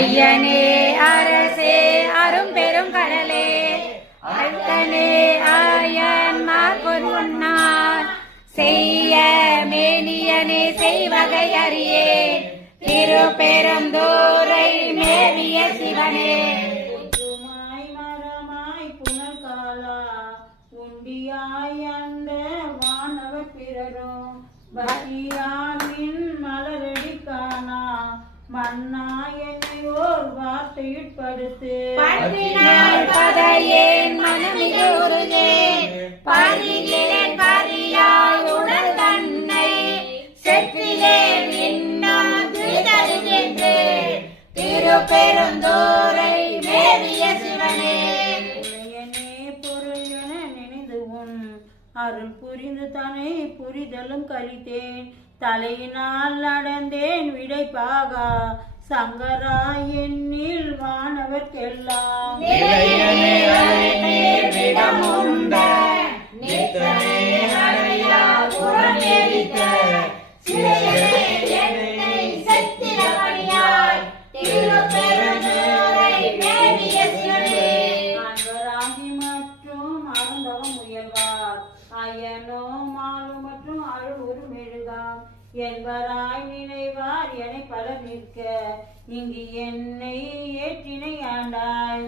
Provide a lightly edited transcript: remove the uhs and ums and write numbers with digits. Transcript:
ஐயனே அரசே அரும் பெரும் கடலே அத்தனே ஆயன் மார்பொன்னார் செய்ய மேனியனே செய்வகை அறியே திருப்பெருந்தூரை மேவிய சிவனே மரமாய் புனல் காலா உண்டியாய் அந்த வானவர் பிறரும் பக்தியாமின் மலரடி காணா மன்னா என்னை ஓர் வார்த்தையுட்படுத்து பதையேன் மனமிகு உருகேன் பாதியிலேன் பாதியாய் உடல் தன்னை செற்றிலேன் இன்னும் தருகின்றேன் திருப்பெருந்தூரை மேவிய சிவனே பொருள் என நினைந்து உன் அருள் புரிந்து தனை புரிதலும் கழித்தேன் தலையினால் நடந்தேன் விடைப்பாகா சங்கரா எண்ணில் வானவர்க்கெல்லாம் அன்பராகி மற்றும் அருந்தவம் முயல்வார் அயனோ மாலு மற்றும் அருள் ஒரு மெழுகாம் என்பராய் நினைவார் என பலர் நிற்க இங்கு என்னை ஏற்றினை ஆண்டாய்